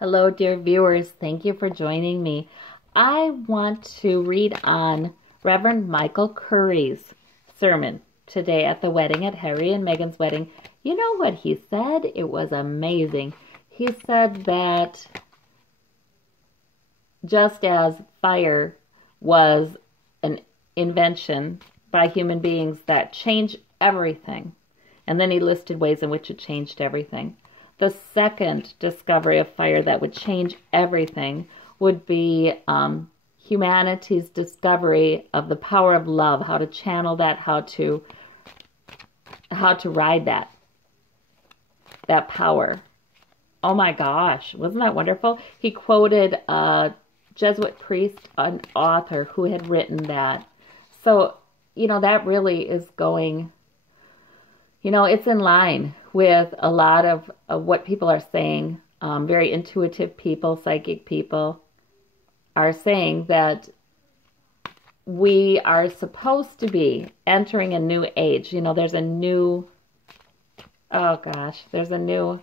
Hello, dear viewers. Thank you for joining me. I want to read on Reverend Michael Curry's sermon today at the wedding, at Harry and Meghan's wedding. You know what he said? It was amazing. He said that just as fire was an invention by human beings that changed everything, and then he listed ways in which it changed everything. The second discovery of fire that would change everything would be humanity's discovery of the power of love, how to channel that, how to ride that power. Oh my gosh, wasn't that wonderful? He quoted a Jesuit priest, an author who had written that. So, that really is going, it's in line with a lot of what people are saying. Very intuitive people, psychic people are saying that we are supposed to be entering a new age. There's a new, there's a new,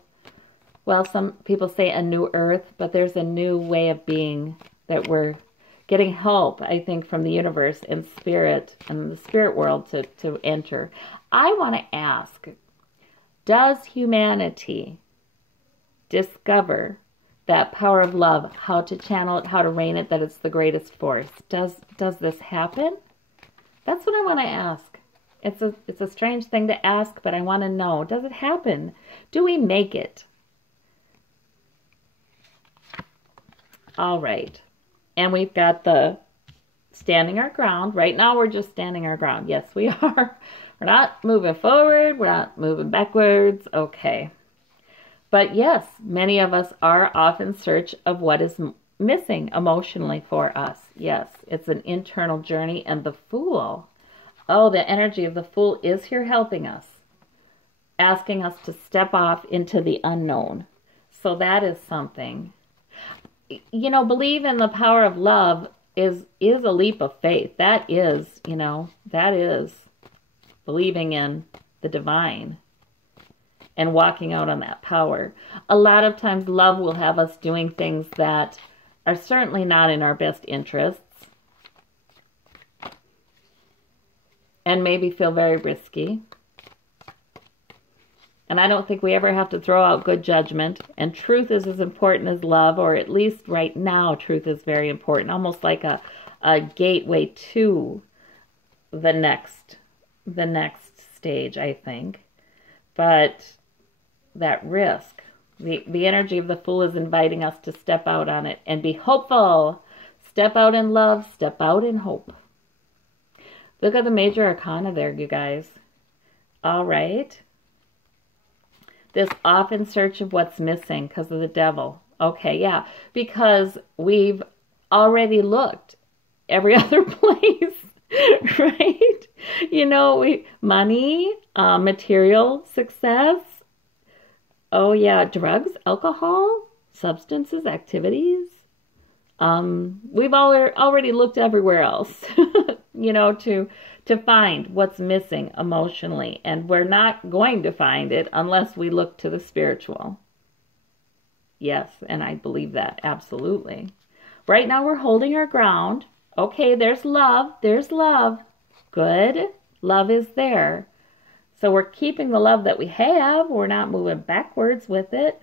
well, some people say a new earth, but there's a new way of being that we're getting help, I think, from the universe and spirit and the spirit world to enter. I want to ask, does humanity discover that power of love, how to channel it, how to reign it, that it's the greatest force? Does this happen? That's what I want to ask. It's a strange thing to ask, but I want to know, does it happen? Do we make it? All right. And we've got the standing our ground. Right now we're just standing our ground. Yes, we are. We're not moving forward. We're not moving backwards. Okay. But yes, many of us are off in search of what is missing emotionally for us. Yes, it's an internal journey. And the Fool, the energy of the Fool is here helping us, asking us to step off into the unknown. So that is something. Believe in the power of love is a leap of faith. That is believing in the divine and walking out on that power. A lot of times love will have us doing things that are certainly not in our best interests and maybe feel very risky. And I don't think we ever have to throw out good judgment. And truth is as important as love, or at least right now, truth is very important. Almost like a gateway to the next stage, I think. But that risk, the energy of the Fool is inviting us to step out on it and be hopeful. Step out in love, step out in hope. Look at the major arcana there, you guys. All right. This off in search of what's missing because of the devil. Okay, yeah, because we've already looked every other place, right? Money, material success. Oh yeah, drugs, alcohol, substances, activities. We've already looked everywhere else, to find what's missing emotionally. And we're not going to find it unless we look to the spiritual. Yes, and I believe that, absolutely. Right now we're holding our ground. Okay, there's love. There's love. Good. Love is there. So we're keeping the love that we have. We're not moving backwards with it.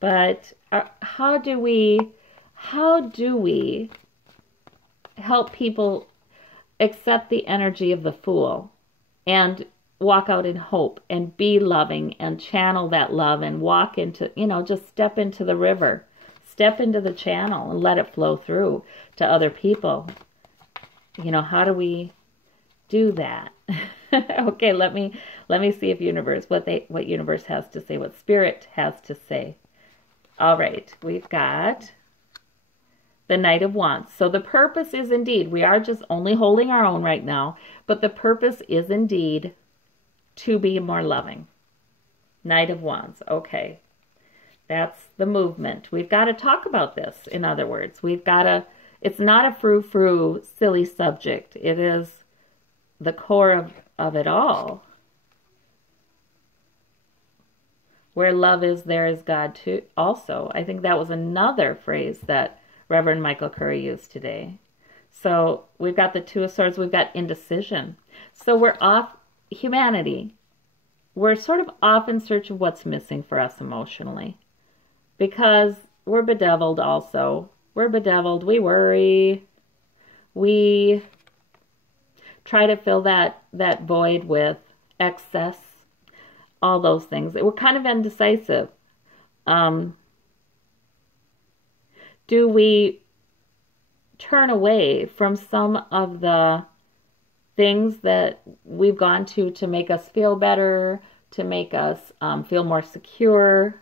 But how do we help people accept the energy of the Fool and walk out in hope and be loving and channel that love and walk into, just step into the river, step into the channel and let it flow through to other people? How do we do that? Okay, let me see if what universe has to say, what spirit has to say. All right, we've got the Knight of Wands. So the purpose is indeed, we are just only holding our own right now, but the purpose is indeed to be more loving. Knight of Wands. Okay. That's the movement. We've got to talk about this, in other words. It's not a frou-frou, silly subject. It is the core of it all. Where love is, there is God too. Also, I think that was another phrase that Reverend Michael Curry used today. So we've got the Two of Swords, we've got indecision. So we're off, humanity, we're sort of off in search of what's missing for us emotionally. Because we're bedeviled also. We're bedeviled, we worry, we try to fill that void with excess, all those things. We're kind of indecisive. Do we turn away from some of the things that we've gone to make us feel better, to make us feel more secure?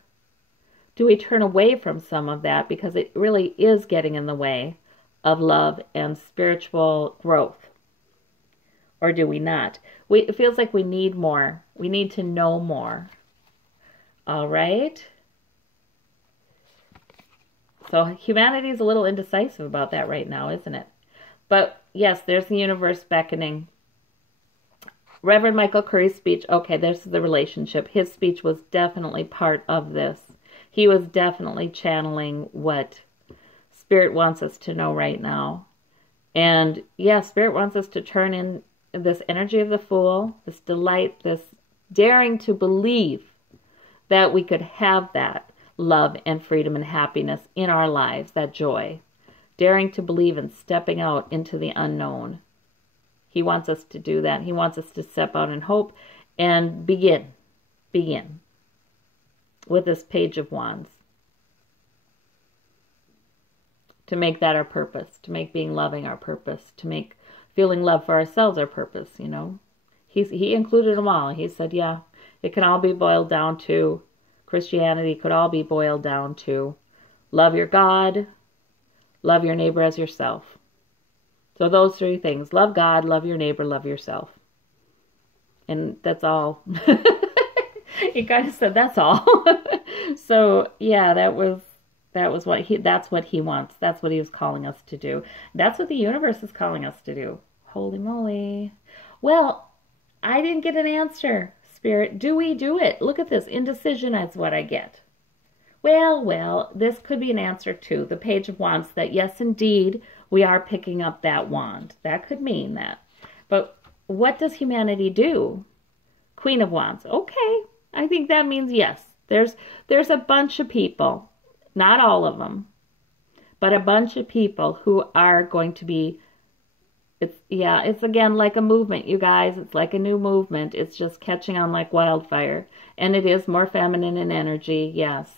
Do we turn away from some of that because it really is getting in the way of love and spiritual growth? Or do we not? It feels like we need more. We need to know more. All right? So humanity is a little indecisive about that right now, isn't it? But yes, there's the universe beckoning. Reverend Michael Curry's speech, okay, there's the relationship. His speech was definitely part of this. He was definitely channeling what Spirit wants us to know right now. And yeah, Spirit wants us to turn in this energy of the Fool, this delight, this daring to believe that we could have that love and freedom and happiness in our lives, that joy. Daring to believe and stepping out into the unknown. He wants us to do that. He wants us to step out in hope and begin with this Page of Wands. To make that our purpose, to make being loving our purpose, to make feeling love for ourselves our purpose, you know. He included them all. He said, yeah, it can all be boiled down to, Christianity could all be boiled down to love your God, love your neighbor as yourself. So those three things, love God, love your neighbor, love yourself. And that's all. He kind of said that's all. So yeah, that's what he wants. That's what he was calling us to do. That's what the universe is calling us to do. Holy moly. Well, I didn't get an answer, Spirit. Do we do it? Look at this. Indecision is what I get. Well, this could be an answer too. The Page of Wands, that yes, indeed, we are picking up that wand. That could mean that. But what does humanity do? Queen of Wands. Okay. I think that means yes. There's a bunch of people, not all of them, but a bunch of people who are going to be, it's again like a movement, you guys. It's like a new movement. It's just catching on like wildfire. And it is more feminine in energy, yes.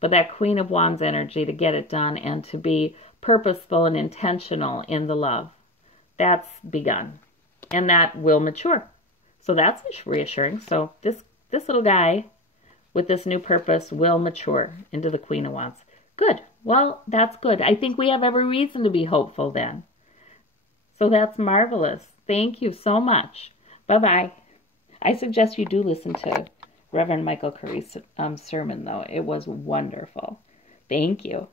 But that Queen of Wands energy to get it done and to be purposeful and intentional in the love, that's begun. And that will mature. So that's reassuring. So this little guy with this new purpose will mature into the Queen of Wands. Good. Well, that's good. I think we have every reason to be hopeful then. So that's marvelous. Thank you so much. Bye-bye. I suggest you do listen to Reverend Michael Curry's sermon, though. It was wonderful. Thank you.